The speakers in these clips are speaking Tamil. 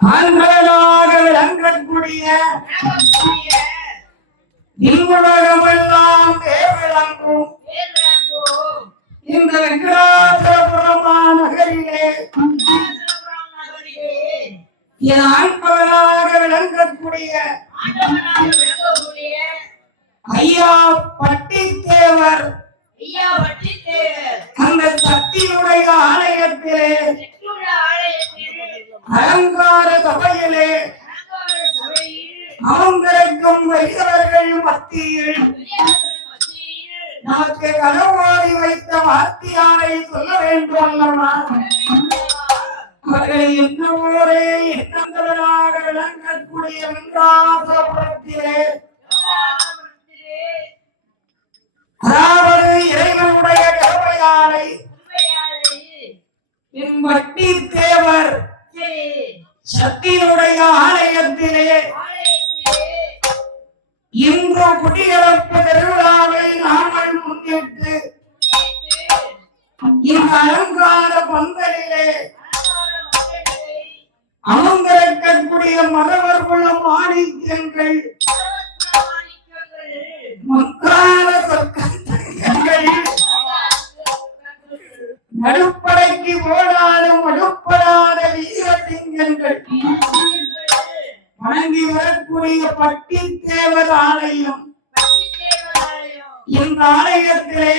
ஆண்களாக விளங்கக்கூடிய இவ்வுலகமெல்லாம் விளங்கும் இந்த வெங்கடாச்சலபுரம் நகரிலே ஆண்களாக விளங்கக்கூடிய ஐயா பட்டித்தேவர் அந்த சக்தியுடைய ஆலயத்திலே அலங்கார சபையிலே அவங்களுக்கும் வருகிறவர்கள் மத்தியில் நமக்கு கனவோடி வைத்த வார்த்தையாரை சொல்ல வேண்டும் அல்லவா? அவர்கள் என்ன ஊரே எண்ணங்களாக விளங்கக்கூடிய வெங்கடாசலபுரத்திலே அதாவது இறைவனுடைய கருமையாலை வட்டி தேவர் சக்தியினுடைய ஆலயத்திலே இன்று குடியிறப்பு திருவிழாவை நாங்கள் முன்னிட்டு இந்த அலங்கார பந்தலிலே அமர்ந்திருக்கக்கூடிய மரபர்குள்ள மாணிக்கங்கள் மக்கால சொற்கள் நடுப்படைக்கு ஓடாடும் அடுப்படாத வீரசிங்கங்கள் வணங்கி வரக்கூடிய பட்டி தேவர் ஆலயம் இந்த ஆலயத்திலே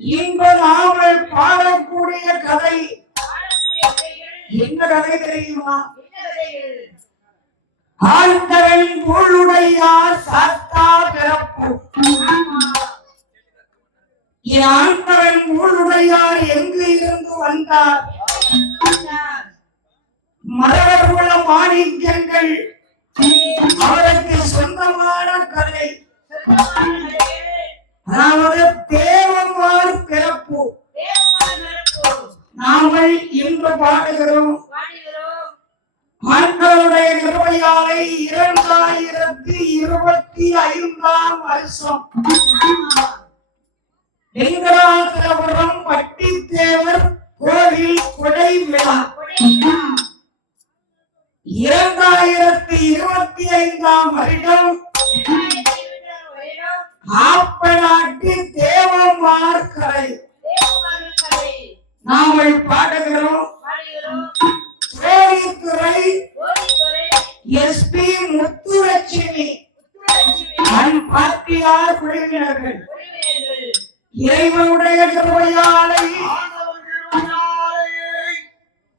இன்று நாங்கள் பாடக்கூடிய கதை என்ன கதை தெரியுமா? ஆண்டவன் ஊழுடையார் சாத்தா பிறப்பு. ஆண்டவன் ஊழுடையார் எங்கு இருந்து வந்தார்? மரபுள்ள மாணிக்கங்கள் அவருக்கு சொந்தமான கதை. அதாவது தேவமார் பிறப்பு நாங்கள் இன்று பாடுகிறோம். ஆண்டவருடைய கிருபையாலை 2025 வருஷம் வெங்கடாச்சலபுரம் பட்டித்தேவர் கோவில் கொடை விழா 2025 வருடம் ஆப்பநாட்டு தேவமார் கரை நாங்கள் பாடுகிறோம். கோரித்துறை எஸ்பி முத்துலட்சுமி பார்ட்டியார் குழுவினர்கள் இறைவனுடைய கிருபையாலை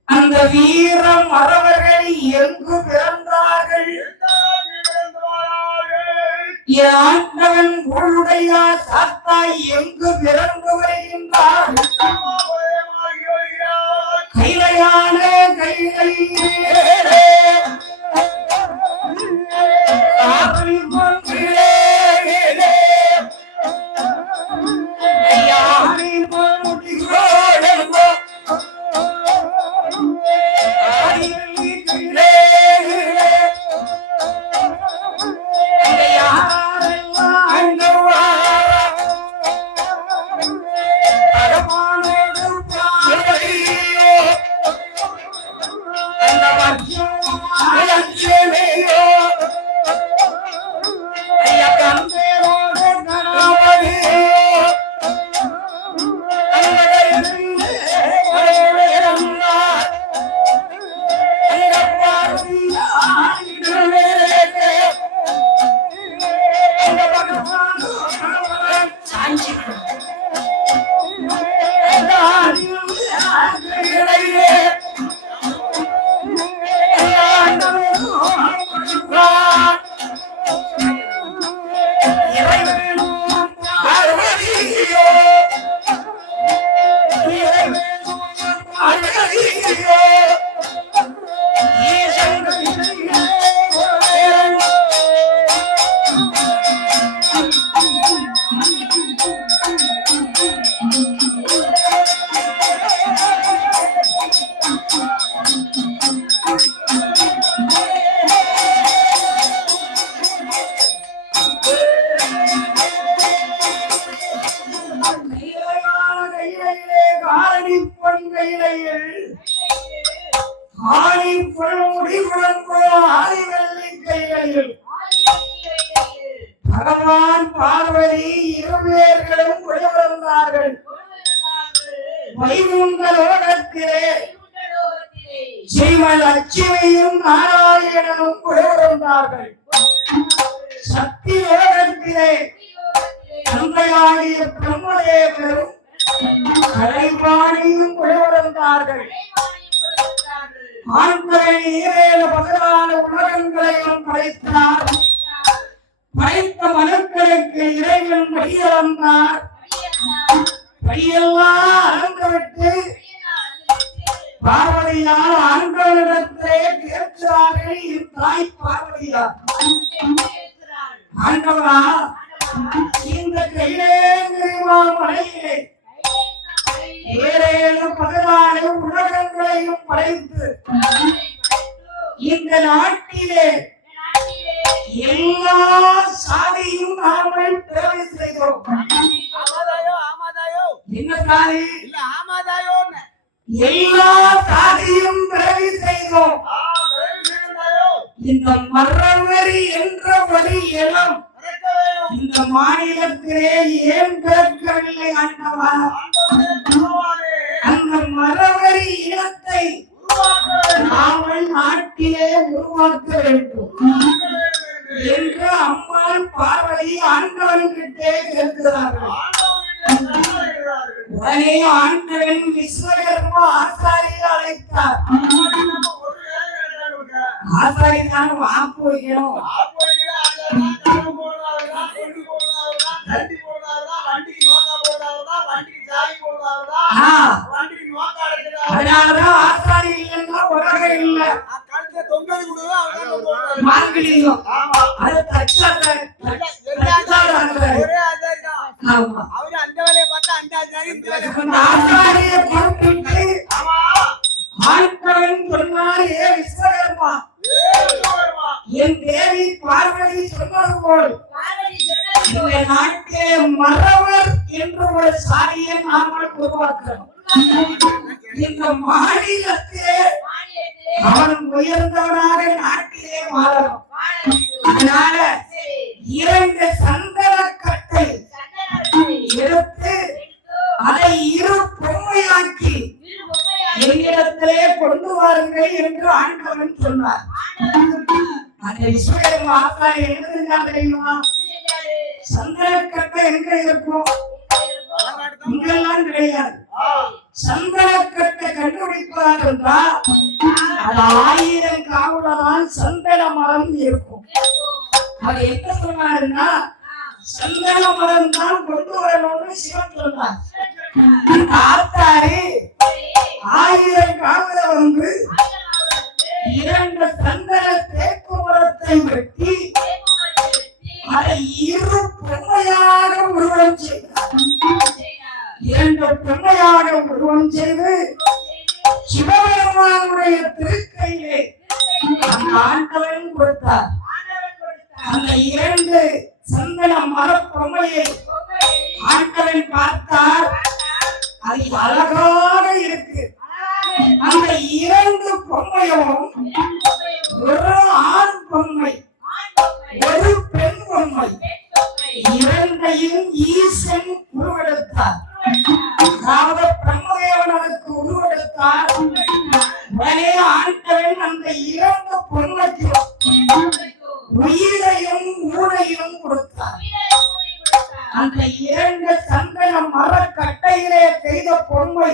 அந்த வீர மறவர்கள் எங்கு பிறந்தார்கள்? ஆண்டவன் உடைய சாத்தா எங்கு பிறந்து வருகின்றார்? கைலையான கைலை Thank you. பொன்முடி குழம்போ ஆதிவல்லி கைகளில் பகவான் பார்வதி இருவேர்களும் குடிவந்தார்கள். வைகுண்டலோகத்திலே ஸ்ரீமலட்சுமியும் நாராயணனும் குடிவந்தார்கள். சக்தி லோகத்திலே தந்தையாகிய பிரம்மதேவரும் கலைவாணியும் குடிவந்தார்கள். ஆண்களின் ஈரேழு பகவான உலகங்களையும் படைத்தார். படைத்த மனுக்களுக்கு இறைவன் படியளந்தார். படியெல்லாம் அளந்துவிட்டு பார்வதியால் ஆண்களிடத்திலே கேட்கிறார்கள். என் தாய் பார்வதியார், ஆண்டவரா, இந்த கைலேந்திரிமா மலையிலே ஏழேழு பகவான உலகங்களையும் படைத்து இந்த நாட்டிலே எல்லா சாதியும் நாமல் தேவை செய்தோம். என்ன சாதி? எல்லா சாதியும் தேவை செய்தோம். இந்த மரவரி என்ற ஒரு இனம் இந்த மாநிலத்திலே ஏன் பிறக்கவில்லை ஆண்டவா? அந்த மரவரி இனத்தை நாமல் நாட்டிலே உருவாக்க வேண்டும் என்று அம்மாள் பார்வதி ஆண்டவன்கிட்டே கேட்கிறார்கள். உடனே ஆண்டவன் விஸ்வகர்மா ஆசாரியை அழைத்தார். ஆசாரிதான் வாக்கு வைக்கணும். அதனாலதான் ஆசாரி இல்லைன்னா உலக இல்லை. மார்கழியும் அது ஆசாரியை குறிப்பிட்டு ஆண்டவன் சொன்னார், ஏ விஸ்வகர்மா, என் தேவி பார்வதி சொன்னது போல் இந்த நாட்டிலே மறவர் என்று ஒரு சாதியை நாங்கள் உருவாக்கிறோம். இந்த மாநிலத்திலே அவன் உயர்ந்தவனாக நாட்டிலே வாழணும். அதனால 2 சந்தன கட்டை எடுத்து அதை 2 பொம்மையாக்கி என்னிடத்திலே கொண்டு வாருங்கள் என்று ஆண்டவன் சொன்னார். அந்த விஸ்வகர்மா ஆசாரி எழுதுங்க தெரியுமா? சந்தனக்கட்டை எங்க இருக்கும்? இங்கெல்லாம் கிடையாது. சந்தனக்கட்டை கண்டுபிடிப்பதாக இருந்தால் அது 1000 காவுலதான் சந்தன மரம் இருக்கும். அது என்ன சொன்னாருன்னா, சந்தன மரம் தான் கொண்டு வரணும்னு சிவன் சொன்னார். ஆத்தாரி 1000 காவுல வந்து 2 சந்தன தேக்கு மரத்தை வெட்டி அதை 2 பொம்மையாக உருவம் செய்தார். 2 பொம்மையாக உருவம் செய்து சிவபெருமானுடைய திருக்கையிலே அந்த ஆண்டவன் கொடுத்தார். அந்த 2 சந்தன மர பொம்மையை ஆண்டவன் பார்த்தார். அது அழகாக இருக்கு. அந்த 2 பொம்மையும் ஒரு ஆண் பொம்மை, ஒரு பெண் பொம்மை, 2ஐயும் ஈசன் உருவெடுத்தார். அதாவது பிரம்மதேவன் அதற்கு உருவெடுத்தார். உடனே ஆண்டவன் அந்த 2 பொம்மைக்கு உயிரையும் ஊரையும் கொடுத்தார். அந்த 2 சந்தன மரக்கட்டையிலே செய்த பொம்மை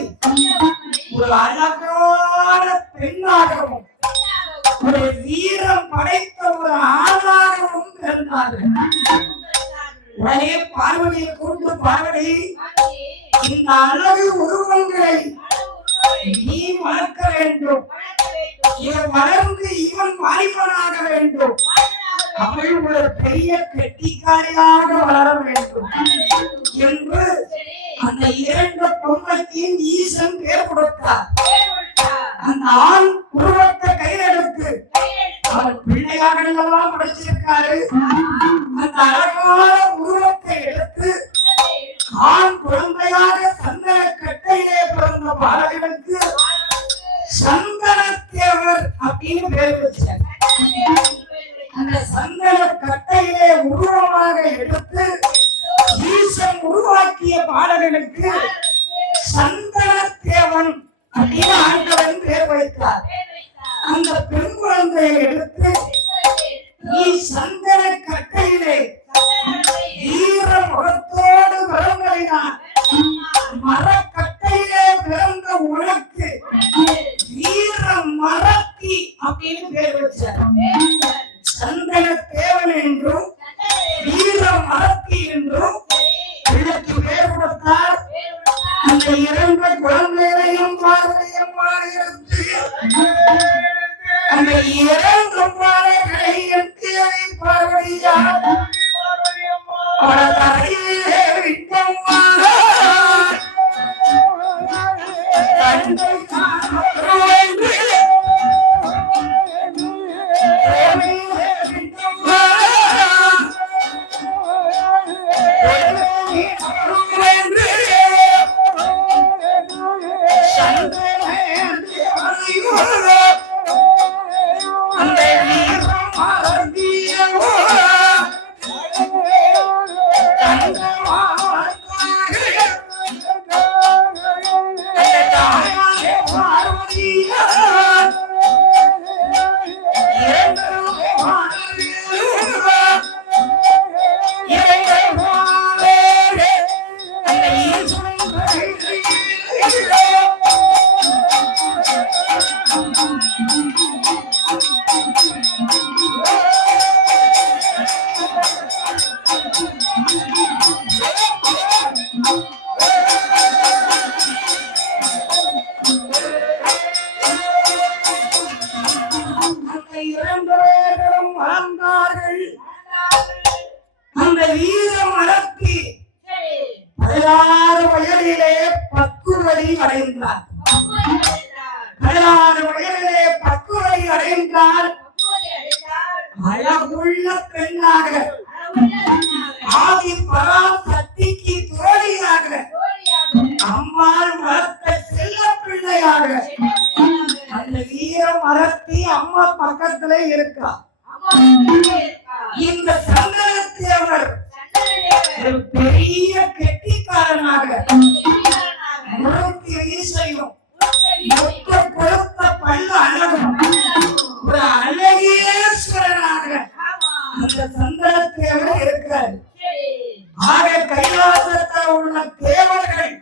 ஒரு அழகான பெண்ணாகவும் ஒரு வீரம் படைத்த ஒரு ஆணாகவும் இருந்தார்கள். உடனே பார்வதியை கொண்டு, பார்வதி, இந்த அழகு உருவங்களை நீ வளர்க்க வேண்டும். இவன் வளர்ந்து இவன் வாலிபனாக வேண்டும். அவள் ஒரு பெரிய கெட்டிக்காரியாக வளர வேண்டும் என்று அந்த 2 பொம்மைக்கும் ஈசன் பேர் கொடுத்தார். அந்த ஆண் உருவத்தை கையில் எடுத்து அவன் பிள்ளையாக எல்லாம் படைச்சிருக்காரு. அந்த அழகான உருவத்தை எடுத்து ஆண் குழந்தையாக சந்தன கட்டையிலே பிறந்த பாலகனுக்கு சந்தனத்தேவர் அப்படின்னு பேர் வச்சார். அந்த சந்தன கட்டையிலே உருவமாக எடுத்து ஈசன் உருவாக்கிய பாடகனுக்கு சந்தன தேவன் அப்படின்னு ஆண்டவன் பேர் வைத்தார். அந்த பெண் குழந்தையை எடுத்து நீ சந்தன கட்டையிலே ஈர முகத்தோடு பிறந்தறினான், மரக்கட்டையிலே பிறந்த உனக்கு வீர மரத்தி அப்படின்னு பேர் வச்சார். சந்தன தேவன் என்றும் வீர மரத்தி என்றும் பிள்ளைக்கு பேர் கொடுத்தார். அந்த இரண்டு குழந்தைகளையும் பார்வையும் மாறியிருந்து அந்த இரண்டு மாலைகளையும் தேவை பார்வையா அவளையே விட்டம்மா அந்த வீர மரத்தி 16 வயதிலே பக்குவதை அடைந்தார். 16 வயதிலே பக்குவதை அடைந்தால் அழகுள்ள பெண்ணாக ஆதி பராசக்திக்கு தோழியாக அம்மாள் வளர்த்த செல்ல பிள்ளையாக அந்த வீர மரத்தி அம்மா பக்கத்திலே இருக்கா. இந்த சந்தனத்தேவர் ஒரு பெரிய கெட்டிக்காரனாக முழுக்க ஈசையும் மொத்த கொழுத்த பல்ல அழகும் ஒரு அழகேஸ்வரனாக அந்த சந்தனத்தேவர் இருக்கிறார். ஆக கைலாசத்தில் உள்ள தேவர்கள்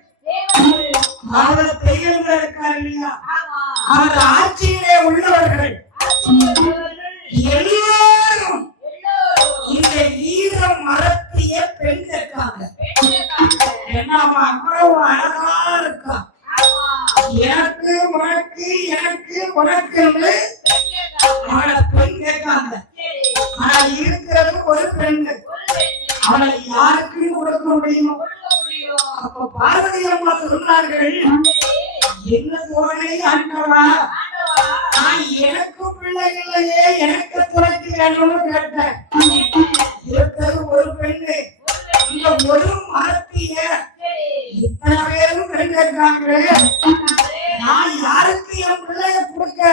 அவர் தெய்வங்கள் இருக்கார் இல்லையா, அவர் ஆட்சியிலே உள்ளவர்கள் எல்லாரும் இந்த வீர மரத்திய பெண் இருக்காங்க. என்ன அவ்வளவு அழகா இருக்கா. எனக்கு உனக்கு எனக்கு உனக்குன்னு பெண் கேட்காங்க. ஆனா இருக்கிறது ஒரு பெண்ணு, அவளை யாருக்கு கொடுக்க முடியும்? அப்ப பார்வதி அம்மா சொன்னார்கள், என்ன சோதனை ஆண்டவா, நான் எனக்கு பிள்ளை இல்லையே, எனக்கு துணைக்கு வேணும்னு கேட்டேன். இருக்கிறது ஒரு பெண்ணு, இந்த ஒரு மரத்திய இத்தனை பேரும் பெண் கேட்கிறாங்களே, நான் யாருக்கு என் பிள்ளைய கொடுக்க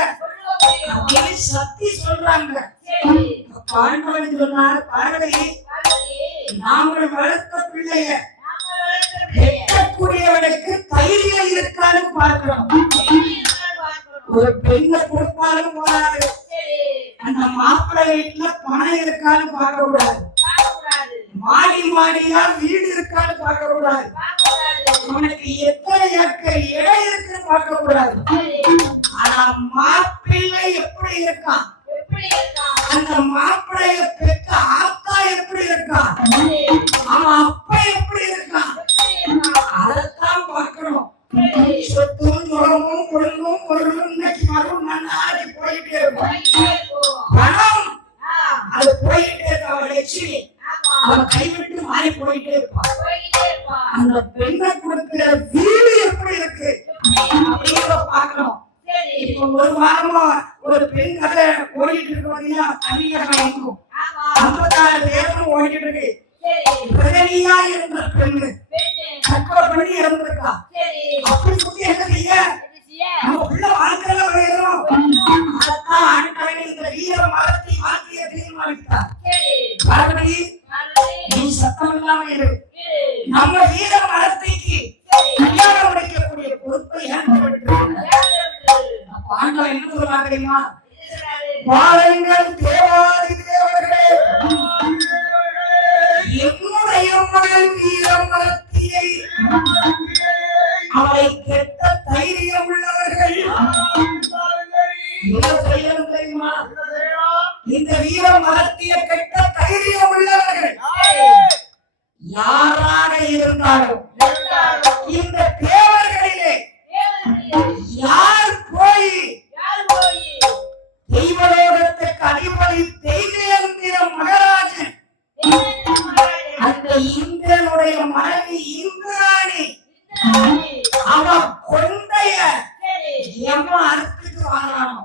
அப்படின்னு சக்தி சொல்றாங்க. ஆண்டவன் சொன்னார், பார்வதி, நாங்கள் வளர்த்த பிள்ளைய வெட்டக்கூடியவனுக்கு தைரியம் இருக்கான்னு பார்க்கிறோம். ஒரு பெண்ணை கொடுத்தாலும் போறாரு, அந்த மாப்பிள்ளை வீட்டுல பணம் இருக்கான்னு பார்க்க கூடாது, மாடி மாடியா வீடு இருக்கான்னு பார்க்க கூடாது, அவனுக்கு எத்தனை ஏக்கர் இடம் இருக்குன்னு பார்க்க கூடாது. ஆனா மாப்பிள்ளை எப்படி இருக்கான், அந்த மாப்பிள்ளைய பெற்ற ஆத்தா எப்படி இருக்கான், அவன் அப்பா எப்படி இருக்கான், அதைத்தான் பார்க்கணும். சொத்தும் சுரமும் பொருளும் பொருளும் இன்னைக்கு வரும் நாளைக்கு போயிட்டே இருக்கும். பணம் அது போயிட்டே இருக்க, அவன் லட்சுமி அவன் கைவிட்டு மாறி போயிட்டே இருப்பான். அந்த பெண்ணை கொடுக்கிற வீடு எப்படி இருக்கு அப்படிங்கிற பார்க்கணும். இப்ப ஒரு வாரமா ஒரு பெண் கதை ஓடிட்டு இருக்கோம்னா தனியாக எங்கும் 56 தேவனும் ஓடிட்டு இருக்கு. பிரகனியா என்ற பெண்ணு தற்கொலை பண்ணி இறந்திருக்கா. அப்படி சொல்லி என்ன செய்ய, நம்ம உள்ள வாழ்க்கையில வரையறோம். அதான் ஆண்டவன் என்ன சொல்றாங்க தெரியுமா? வாருங்கள் தேவாதி தேவர்களே, என்னுடைய மகள் வீரமரத்தியை அவளை கெட்ட தைரியம் உள்ளவர்கள் என்ன செய்யணும் தெரியுமா? இந்த வீரமரத்திய கெட்ட தைரியம் உள்ளவர்கள் யாராக இருந்தாலும் இந்த தேவர்களிலே யார் போய் தெய்வலோகத்துக்கு அதிபதி தெய்வேந்திர மகாராஜன் அந்த இந்திரனுடைய மனைவி இந்திராணி அவ கொண்டைய அறுத்துக்கு வாரானோ.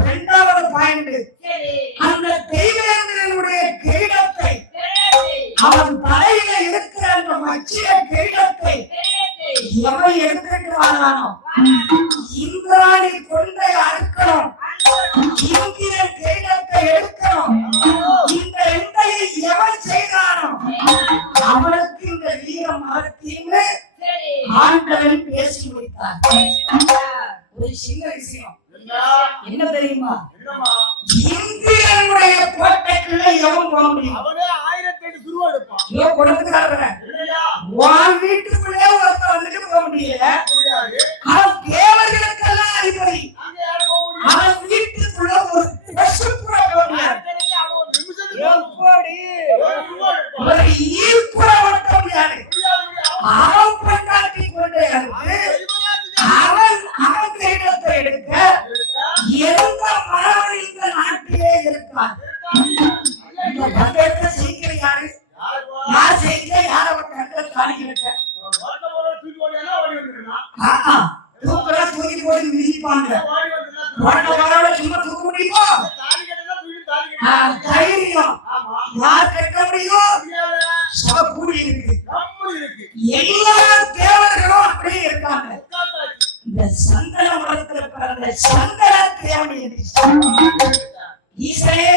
இரண்டாவது பாயிண்ட், அந்த தெய்வேந்திரனுடைய கிரீடத்தை அவன் தலையில இருக்கிற அந்த மச்சிய கிரீடத்தை எவன் எடுத்துட்டு வாரானோ இந்திராணி கொண்டை அறுக்கணும், இந்திரன் கிரீடத்தை எடுக்கணும். இந்த ரெண்டையை எவன் செய்தானோ அவனுக்கு இந்த வீரம் மரத்தின்னு ஆண்டவன் பேசி முடித்தார். ஒரு சின்ன விஷயம் என்ன தெரியுமா? இந்திரனுடைய கோட்டைக்குள்ள எவன் போக முடியும்? அவனே 1008 சுருவா எடுப்பான். ஏ கொடுத்துறாரு. உன் வீட்டுக்குள்ளே ஒருத்தன் வந்துட்டு போக முடியல. அவன் தேவர்களுக்கெல்லாம் அதிபதி. அவன் வீட்டுக்குள்ள ஒரு பசுப்புற போக முடியாது. ஒரு ஈர்ப்புற ஓட்ட முடியாது. அவன் பண்டாட்டி கொண்டே அவன் கிரீடத்தை எடுக்க எந்த மரவன் இந்த நாட்டிலே இருக்கான். இந்த பந்தயத்தை சீக்கிரம் யாரு யார் செய்ய யார ஒரு காணிக்கிட்ட தூக்கி போய் மிதிப்பாங்க. சும்மா தூக்க முடியுமோ? தைரியம் யார் கட்ட முடியும்? கூடி இருக்கு. எல்லா தேவர்களும் அப்படியே இருக்காங்க. இந்த சந்தன மரத்துல பிறந்த சந்தன தேவனை ஈசனே,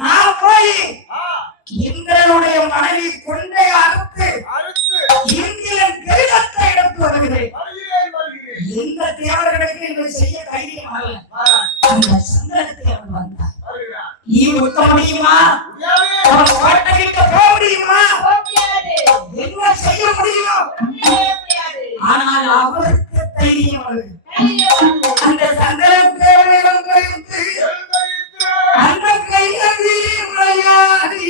நான் போய் இந்திரனுடைய மனைவி கொண்டை அறுத்து இந்திரன் கிரீடத்தை எடுத்து வருகிறேன். எந்த தேவர்களுக்கு இதை செய்ய தைரியம் அல்ல. அந்த சந்தன தேவன் வந்தார். நீ ஊட்ட முடியுமா? கோட்டைகிட்ட போக முடியுமா? என்ன செய்ய முடியும்? ஆனால் அவருக்கு தைரியம் வருது. அந்த சந்தன தேவனை வந்து அந்த கையடி மலையாடி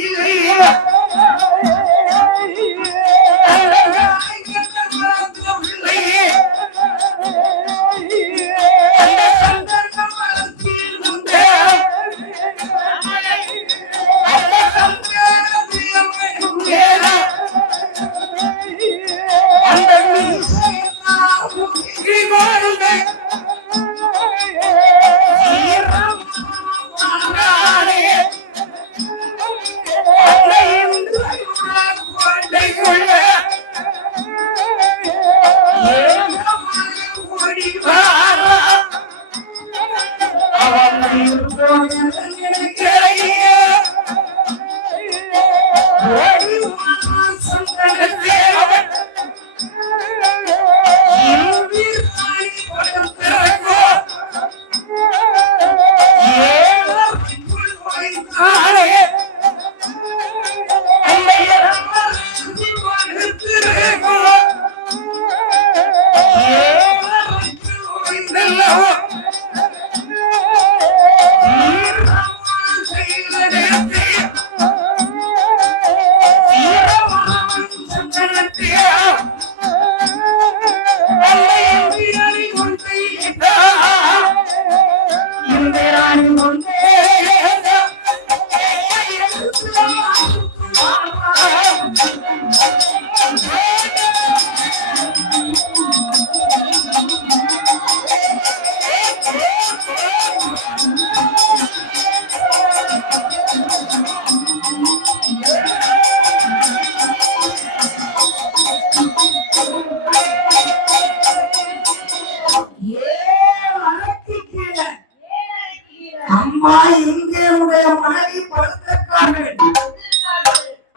அம்மா இந்திரனுடைய மனைவி படுத்திருக்கார்கள்.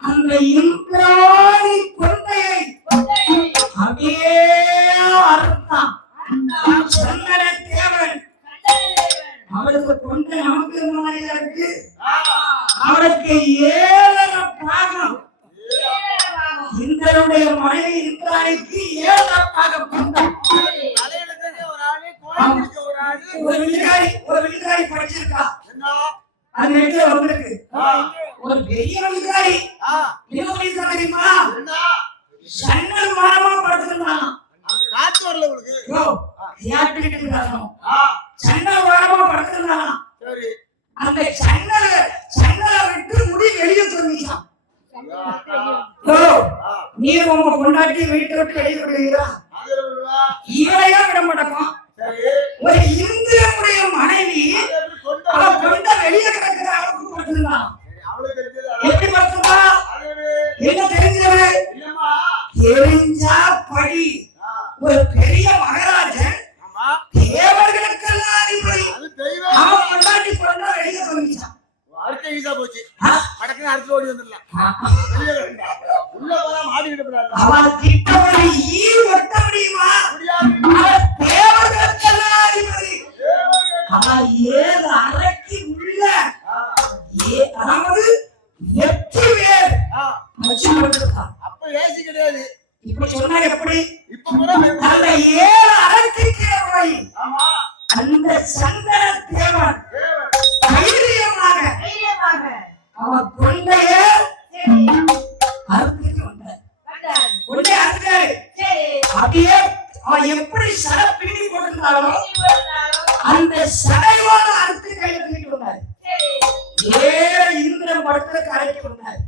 அந்த இந்திராணி கொண்டையை அப்படியே அறுத்தான். சந்தன இருக்கு அவனுக்கு 7 பாகம். இந்திரனுடைய மனைவி இந்திராணிக்கு 7 பாகம் கொண்டான். ஒரு விழுக்காரி படிச்சிருக்கா, அது வெளியே வந்திருக்கு. ஒரு பெரிய விழுக்காரி என்ன தெரியுமா, சன்னல் மரமா படுத்திருந்தான். சன்னல் மரமா படுத்திருந்தான். அந்த சன்னலை விட்டு முடி வெளியே தோணிச்சான். நீ உங்க கொண்டாட்டி வீட்டை விட்டு வெளியே விடுவீரா? இவளையா விட மாட்டோம். ஒரு இந்திரனுடைய மனைவி அவன் கொண்ட வெளியே கிடக்கிற அளவுக்கு படுத்திருந்தான். எப்படி படுத்திருந்தா? என்ன தெரிஞ்சவன்? தெரிஞ்சா படி. ஒரு பெரிய மகாராஜன், தேவர்களுக்கெல்லாம் அதிபதி. அவன் கொண்டாட்டி கொண்டா வெளியே தோணிச்சான். வாழ்க்கை ஈஸா போச்சு. அடக்குன்னு அடுத்து ஓடி வந்துடலாம். உள்ள போனா மாட்டிக்கிட்டு போறாங்க. அவன் கிட்ட ஒரு ஈ வெட்ட முடியுமா? தேவர்களுக்கெல்லாம் அதிபதி. அவன் 7 அறைக்கு உள்ள அதாவது 8 பேர் வச்சு கொடுத்துருக்கான். அப்ப ஏசி கிடையாது. இப்ப சொன்னா எப்படி? இப்ப கூட அந்த 7 அறைக்கு போய் அந்த சந்தன தேவன் தைரியமாக அவன் கொண்டைய அறுத்துக்கு வந்தார். கொண்டே அறுத்தாரு. அப்படியே அவன் எப்படி சடை பின்னி போட்டிருந்தாலும் அந்த சடையோட அறுத்து கையில தூக்கிட்டு வந்தார். இந்திரன் படத்துல கரைக்கு வந்தார்.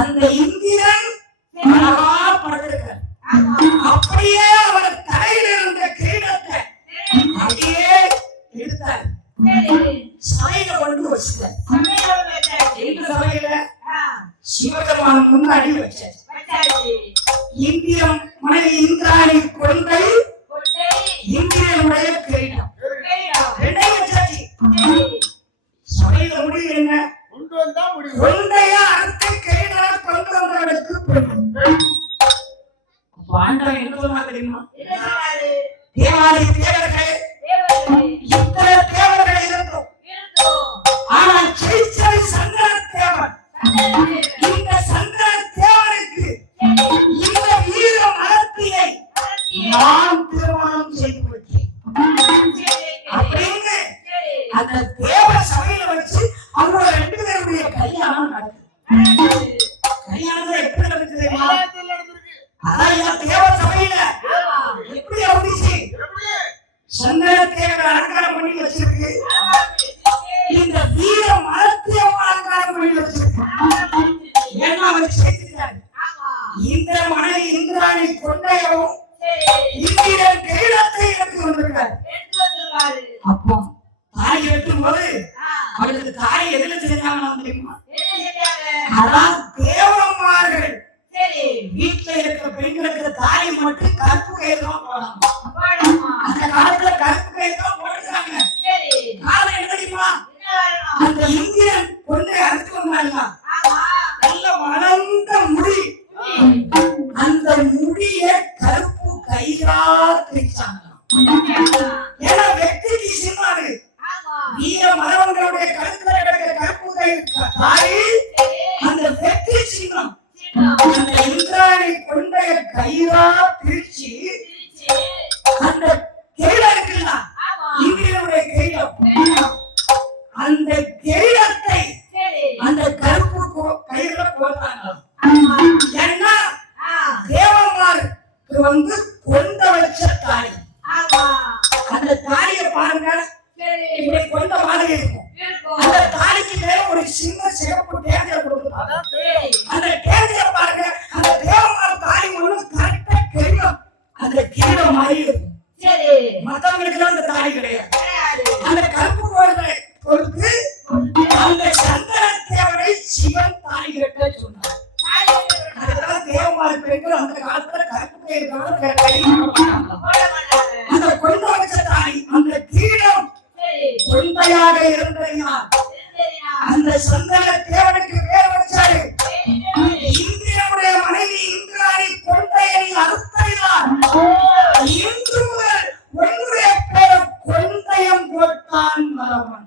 அந்த இந்திரன் அழகா படுத்திருக்கார். அப்படியே அவர் தலையில இருந்த கிரீடத்தை அப்படியே எடுத்தார். சபையில கொண்டு வச்சார். எந்த சபையில? சிவபெருமான் முன்னாடி வச்சார். இந்திரன் மனைவி இந்திராணி கொண்டை, இந்திரனுடைய கிரீடம் ரெண்டையும் வச்சாச்சு. சபையில முடிவு என்ன? கொண்டைய அறுத்து கிரீடம் கொண்டு வந்தவனுக்கு பாண்டவன் என்ன சொன்னா தெரியுமா? தேவாலய தேவர்கள் இத்தனை தேவர்கள் இருந்தோம், ஆனால் ஜெயிச்சது சந்தன தேவன். இந்த சந்தன தேவனுக்கு இந்த வீர மரத்தியை நான் திருமணம் செய்து கொடுத்தேன் அப்படின்னு அந்த தேவ சபையில வச்சு அவங்க 2 பேருடைய கல்யாணம் நடக்குது. கல்யாணம் எப்படி நடக்குது தெரியுமா? அதான் தேவ சபையில எப்படி வந்துச்சு? சந்தன தேவரை அலங்காரம் பண்ணி வச்சிருக்கு. இந்த வீர மரத்தையும் அலங்காரம் பண்ணி வச்சிருக்கு. ஏன்னா அவர் சேர்த்துட்டாரு. இந்த மனைவி இந்திராணி கொண்டையவும் இந்திரன் கிரீடத்தை எடுத்து வந்திருக்காரு. அப்போ தாலி கட்டும் போது அவளுக்கு தாலி எதுல செஞ்சாங்க தெரியுமா? அதான் தேவமார்கள் வீட்டுல இருக்கிற பெண்களுக்கு தாலி மட்டும் கருப்பு கயிறு தான் போடணும். அந்த காலத்துல கருப்பு கயிறு தான் போடுறாங்க. காலம் என்ன தெரியுமா? அந்த இந்திரன் கொண்டை அறுத்து வந்தாங்க. நல்ல வளர்ந்த முடி, அந்த முடிய கருப்பு கயிறா திரிச்சாங்க. ஏன்னா வெற்றிக்கு சின்னாரு வீர மரவங்களுடைய கருத்துல கிடக்கிற கருப்பு கயிறு தாலி அந்த வெற்றி சின்னம். அந்த இந்திராணி கொண்டைய கயிறா பிரிச்சு அந்த கிரீடம் இருக்குல்ல, இந்திரனுடைய கிரீடம், அந்த கிரீடத்தை அந்த கருப்பு கயிறுல போட்டாங்க. ஏன்னா தேவமாருக்கு கொண்ட வச்ச தாலி. அந்த தாலியை பாருங்க, இப்படி கொண்ட மாதிரி இருக்கும். அந்த தாலிக்கு மேல ஒரு சின்ன சிகப்பு டேஞ்சர் கொடுக்குறாங்க. அந்த டேஞ்சர் பாருங்க, அந்த தேவமார் தாலி ஒண்ணு கரெக்டா கிரீடம், அந்த கிரீடம் மாதிரி இருக்கும். மத்தவங்களுக்கு அந்த தாலி கிடையாது. அந்த கருப்பு கோயிலை பொறுத்து அந்த சந்தன தேவரை சிவன் தாலி கட்ட சொன்னார். அதுதான் தேவமார் பெண்கள் அந்த காலத்துல கருப்பு அந்த கொண்ட வச்ச தாலி, அந்த கிரீடம் கொண்டையாக இருந்ததினால் அந்த சந்தன தேவனுக்கு பேர் வச்சாரு. இந்திரனுடைய மனைவி இந்திராணி கொண்டையை அறுத்ததினால் இன்று முதல் உன்னுடைய பேர் கொண்டயம் போட்டான் மரவன்.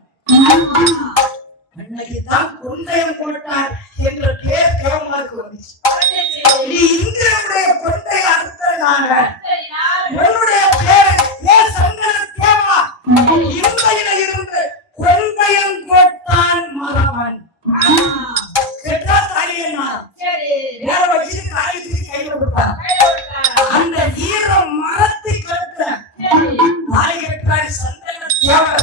சந்தன தேவை